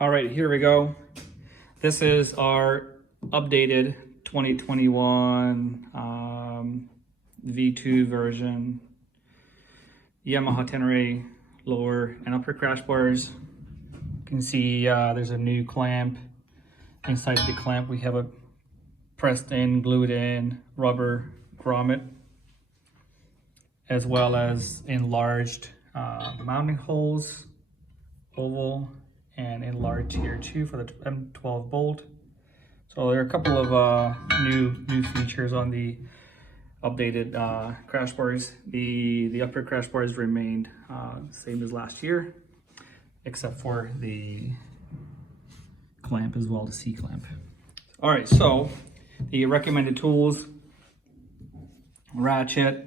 All right, here we go. This is our updated 2021 V2 version Yamaha Tenere lower and upper crash bars. You can see there's a new clamp. Inside the clamp we have a pressed in, glued in rubber grommet, as well as enlarged mounting holes, oval and enlarged here too for the M12 bolt. So there are a couple of new features on the updated crash bars. The upper crash bars remained same as last year, except for the clamp as well, the C clamp. All right, so the recommended tools: ratchet,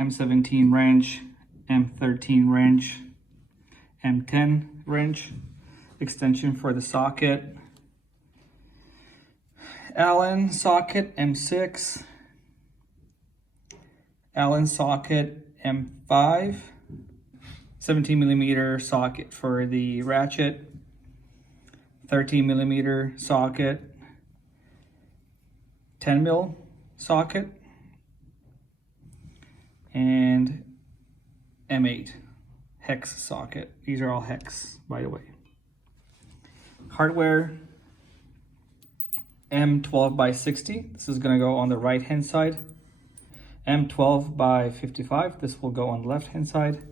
M17 wrench, M13 wrench, M10 wrench, extension for the socket, Allen socket M6, Allen socket M5, 17mm socket for the ratchet, 13mm socket, 10mm socket, and M8 hex socket. These are all hex, by the way. Hardware: M12 by 60. This is going to go on the right hand side. M12 by 55. This will go on the left hand side.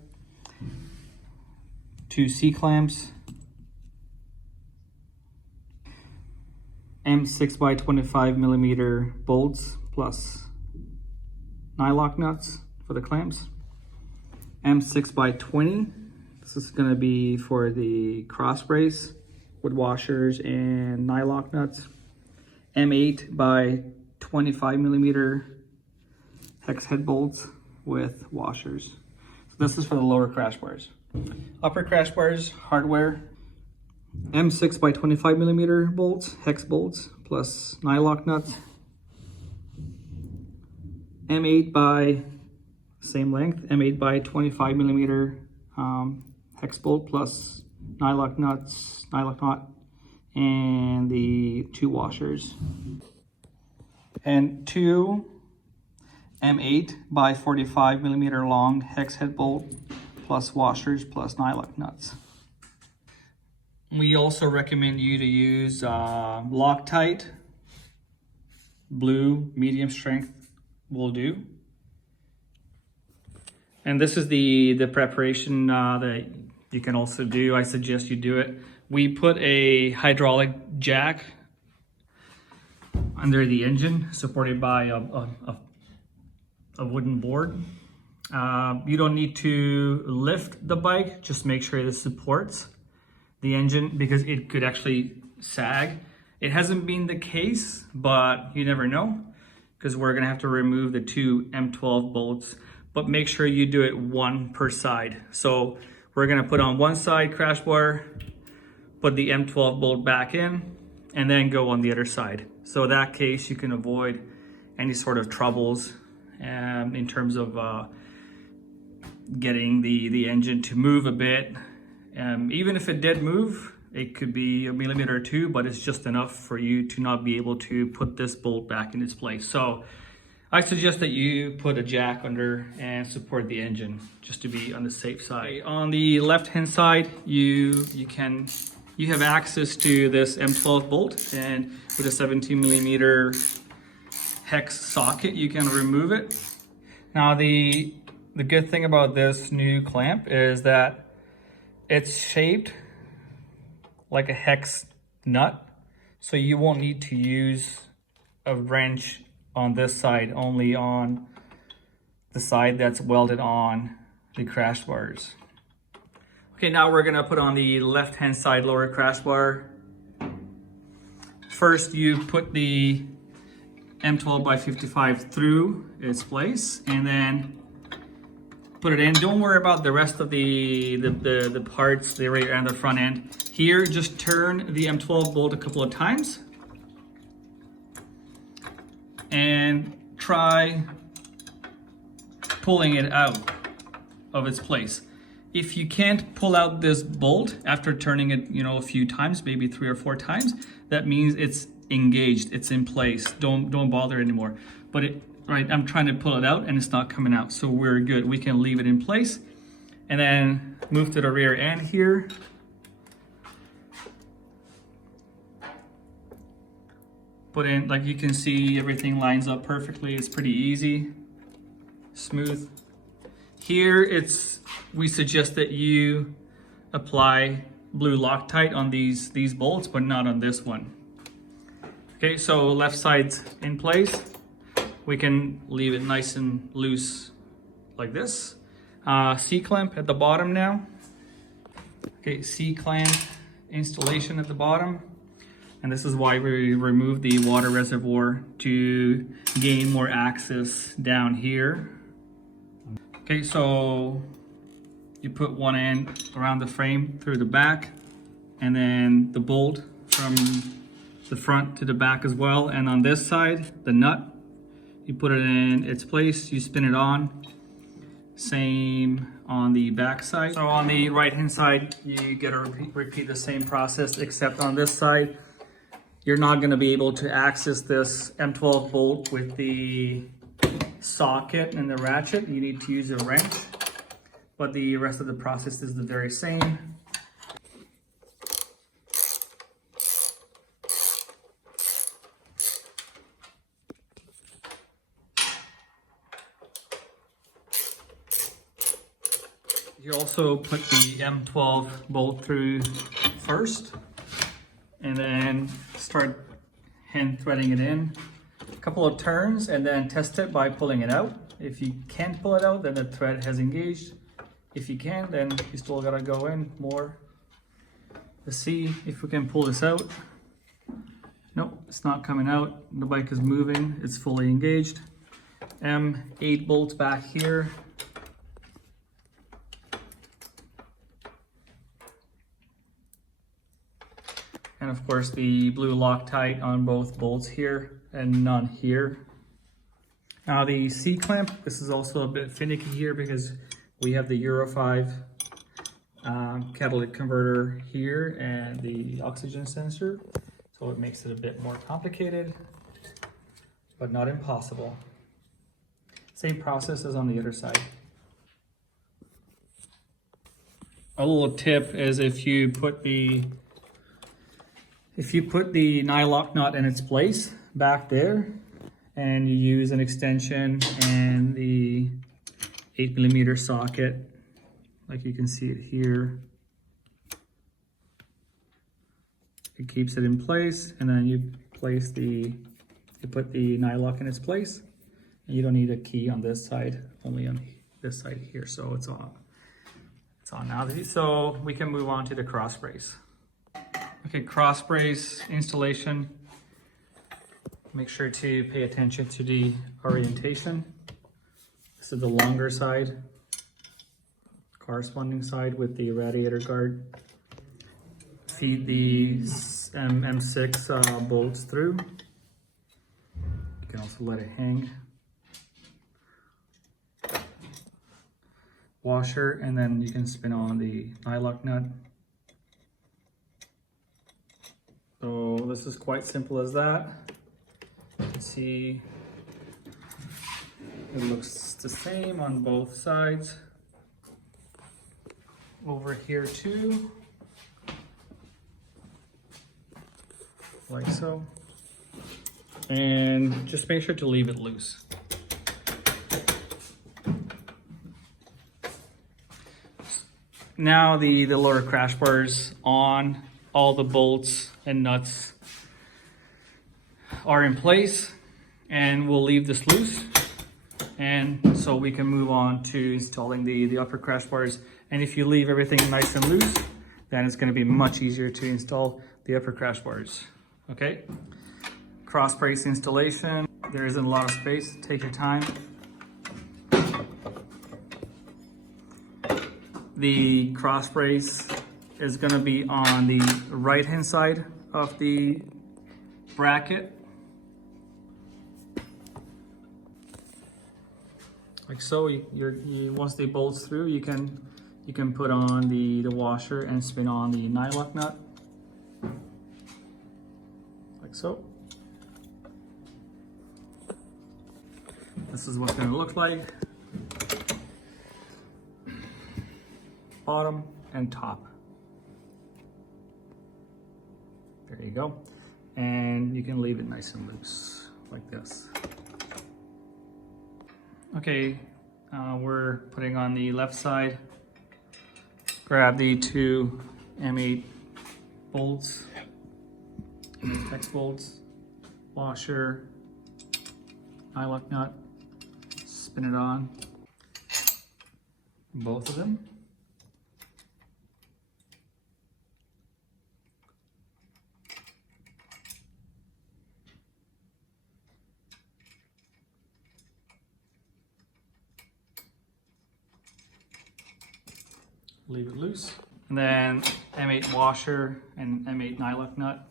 2 C clamps. M6 by 25mm bolts plus nylock nuts for the clamps. M6 by 20. This is going to be for the cross brace with washers and nylock nuts. M8 by 25mm hex head bolts with washers. So this is for the lower crash bars. Upper crash bars hardware: M6 by 25mm bolts, hex bolts plus nylock nuts. M8 by same length, M8 by 25mm hex bolt plus nylock nuts, nylock knot, and the 2 washers. And 2 M8 by 45mm long hex head bolt plus washers plus nylock nuts. We also recommend you to use Loctite. Blue, medium strength will do. And this is the preparation that you can also do. I suggest you do it. We put a hydraulic jack under the engine, supported by a wooden board. You don't need to lift the bike, just make sure this supports the engine, because it could actually sag. It hasn't been the case, but you never know, because we're gonna have to remove the 2 M12 bolts, but make sure you do it 1 per side. So we're gonna put on one side crash bar, put the M12 bolt back in, and then go on the other side. So in that case, you can avoid any sort of troubles in terms of getting the engine to move a bit. Even if it did move, it could be a millimeter or 2, but it's just enough for you to not be able to put this bolt back in its place. So I suggest that you put a jack under and support the engine, just to be on the safe side. On the left hand side, you have access to this M12 bolt, and with a 17mm hex socket, you can remove it. Now the good thing about this new clamp is that it's shaped like a hex nut, so you won't need to use a wrench on this side, only on the side that's welded on the crash bars. Okay, now we're gonna put on the left hand side lower crash bar. First, you put the M12 by 55 through its place, and then put it in. Don't worry about the rest of the parts, the rear and the front end. Here, just turn the M12 bolt a couple of times and try pulling it out of its place. if you can't pull out this bolt after turning it, you know, a few times, maybe 3 or 4 times, that means it's engaged, it's in place. Don't bother anymore. But right, I'm trying to pull it out and it's not coming out. So we're good. We can leave it in place and then move to the rear end here. Put in, like you can see, everything lines up perfectly. It's pretty easy, smooth. Here we suggest that you apply blue Loctite on these bolts, but not on this one. Okay, so left side's in place. We can leave it nice and loose like this. C-clamp at the bottom now. Okay, C-clamp installation at the bottom. And this is why we remove the water reservoir to gain more access down here. Okay, so you put one end around the frame through the back, and then the bolt from the front to the back as well. And on this side, the nut, you put it in its place, you spin it on. Same on the back side. So on the right hand side, you gotta repeat the same process, except on this side, you're not gonna be able to access this M12 bolt with the socket and the ratchet. You need to use a wrench, but the rest of the process is the very same. You also put the M12 bolt through first and then start hand threading it in. A couple of turns and then test it by pulling it out. If you can't pull it out, then the thread has engaged. If you can, then you still gotta go in more. Let's see if we can pull this out. Nope, it's not coming out. The bike is moving, it's fully engaged. M8 bolts back here. And of course the blue Loctite on both bolts here and none here. Now the C-clamp, this is also a bit finicky here because we have the Euro 5 catalytic converter here and the oxygen sensor. So it makes it a bit more complicated, but not impossible. Same process as on the other side. A little tip is if you put the nylock nut in its place back there and you use an extension and the 8mm socket, like you can see it here, it keeps it in place, and then you put the nylock in its place, and you don't need a key on this side, only on this side here. So it's on now. So we can move on to the cross brace. Okay, cross brace installation. Make sure to pay attention to the orientation. This is the longer side, corresponding side with the radiator guard. Feed the M6 bolts through. You can also let it hang. Washer, and then you can spin on the nylock nut. So this is quite simple as that. You can see it looks the same on both sides. Over here too, like so. And just make sure to leave it loose. Now the lower crash bars on, all the bolts and nuts are in place, and we'll leave this loose. And so we can move on to installing the upper crash bars. And if you leave everything nice and loose, then it's gonna be much easier to install the upper crash bars, okay? Cross brace installation, there isn't a lot of space, take your time. The cross brace is gonna be on the right-hand side of the bracket. Like so, once they bolt through, you can you can put on the washer and spin on the nylock nut, like so. This is what it's going to look like. Bottom and top. There you go. And you can leave it nice and loose like this. Okay, we're putting on the left side. Grab the two M8 bolts, M8 X bolts, washer, nylock nut, spin it on, both of them. Leave it loose. And then M8 washer and M8 nylock nut.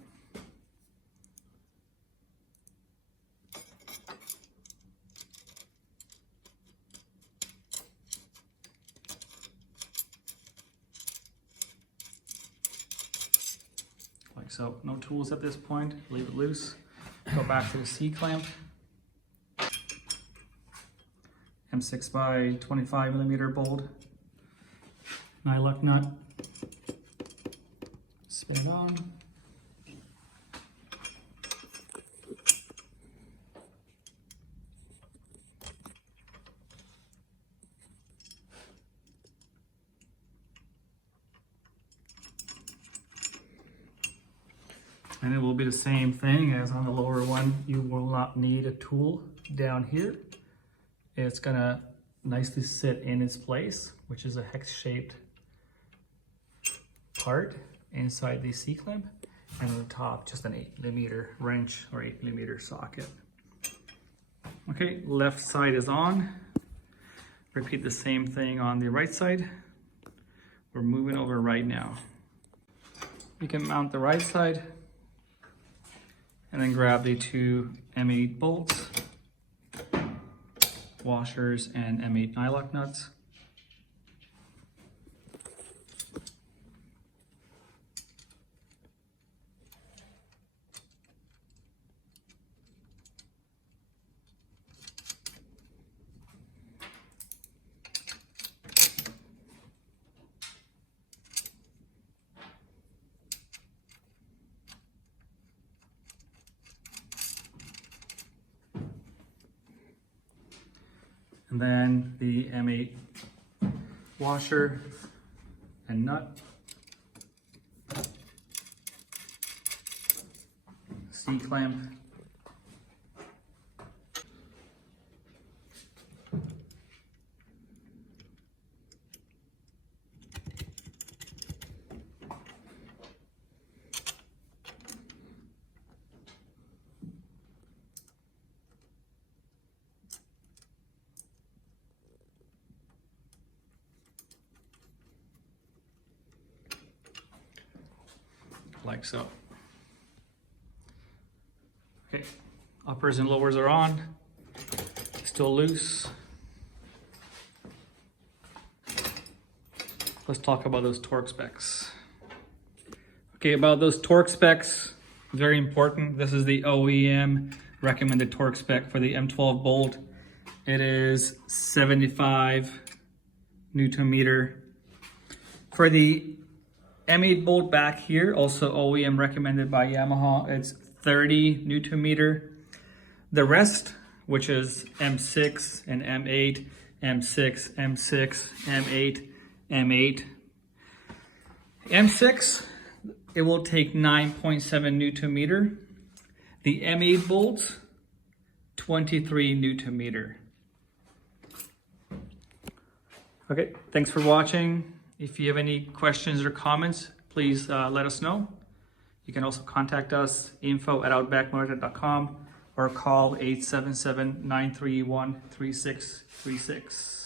Like so. No tools at this point. Leave it loose. Go back to the C-clamp. M6 by 25 millimeter bolt. Nylock nut, spin it on. And it will be the same thing as on the lower one. You will not need a tool down here. It's gonna nicely sit in its place, which is a hex-shaped part inside the C-clamp, and on the top just an 8mm wrench or 8mm socket. Okay, left side is on. Repeat the same thing on the right side. We're moving over right now. You can mount the right side and then grab the two M8 bolts, washers, and M8 nylock nuts. And then the M8 washer and nut, C-clamp, like so. Okay, uppers and lowers are on, still loose. Let's talk about those torque specs. Okay, about those torque specs, very important. This is the OEM recommended torque spec for the M12 bolt. It is 75 Newton meter. For the M8 bolt back here, also OEM recommended by Yamaha, it's 30 Newton meter. The rest, which is M6 and M8, M6, M6, M8, M8. M6, it will take 9.7 Newton meter. The M8 bolts, 23 Newton meter. Okay, thanks for watching. If you have any questions or comments, please let us know. You can also contact us, info@outbackmotortech.com, or call 877-931-3636.